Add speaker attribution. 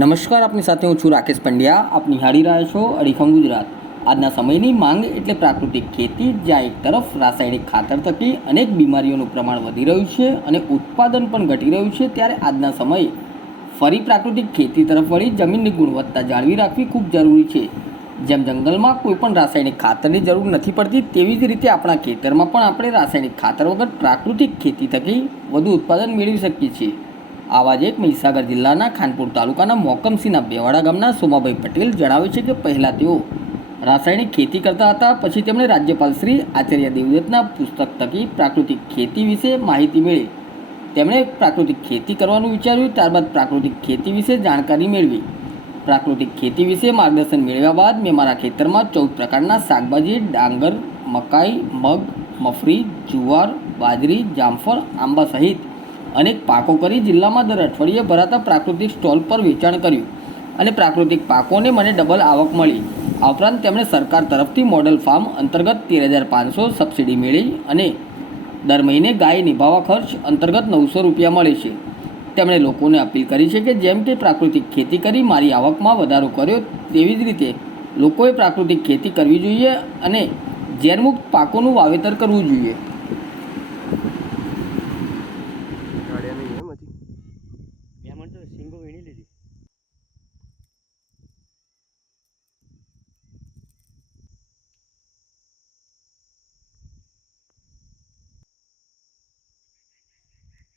Speaker 1: નમસ્કાર આપની સાથે હું છું રાકેશ પંડ્યા. આપ નિહાળી રહ્યા છો અડીખમ ગુજરાત. આજના સમયની માંગ એટલે પ્રાકૃતિક ખેતી, જ્યાં એક તરફ રાસાયણિક ખાતર થકી અનેક બીમારીઓનું પ્રમાણ વધી રહ્યું છે અને ઉત્પાદન પણ ઘટી રહ્યું છે, ત્યારે આજના સમયે ફરી પ્રાકૃતિક ખેતી તરફ વળી જમીનની ગુણવત્તા જાળવી રાખવી ખૂબ જરૂરી છે. જેમ જંગલમાં કોઈ પણ રાસાયણિક ખાતરની જરૂર નથી પડતી, તેવી જ રીતે આપણા ખેતરમાં પણ આપણે રાસાયણિક ખાતર વગર પ્રાકૃતિક ખેતી થકી વધુ ઉત્પાદન મેળવી શકીએ છીએ. આવા જ એક મહીસાગર જિલ્લાના ખાનપુર તાલુકાના મોકમસિંહના બેવાડા ગામના સોમાભાઈ પટેલ જણાવે છે કે પહેલાં તેઓ રાસાયણિક ખેતી કરતા હતા, પછી તેમણે રાજ્યપાલ શ્રી આચાર્ય દેવવ્રતના પુસ્તક થકી પ્રાકૃતિક ખેતી વિશે માહિતી મેળવી. તેમણે પ્રાકૃતિક ખેતી કરવાનું વિચાર્યું ત્યારબાદ પ્રાકૃતિક ખેતી વિશે જાણકારી મેળવી. પ્રાકૃતિક ખેતી વિશે માર્ગદર્શન મેળવ્યા બાદ મેં મારા ખેતરમાં ચૌદ પ્રકારના શાકભાજી, ડાંગર, મકાઈ, મગ, મફરી, જુવાર, બાજરી, જામફળ, આંબા સહિત અનેક પાકો કરી જિલ્લામાં દર અઠવાડિયે ભરાતા પ્રાકૃતિક સ્ટોલ પર વેચાણ કર્યું અને પ્રાકૃતિક પાકોને મને ડબલ આવક મળી. આ ઉપરાંત તેમણે સરકાર તરફથી મોડલ ફાર્મ અંતર્ગત તેર હજાર પાંચસો સબસિડી મેળવી અને દર મહિને ગાય નિભાવવા ખર્ચ અંતર્ગત નવસો રૂપિયા મળે છે. તેમણે લોકોને અપીલ કરી છે કે જેમ કે પ્રાકૃતિક ખેતી કરી મારી આવકમાં વધારો કર્યો તેવી જ રીતે લોકોએ પ્રાકૃતિક ખેતી કરવી જોઈએ અને ઝેરમુક્ત પાકોનું વાવેતર કરવું જોઈએ. single vinil.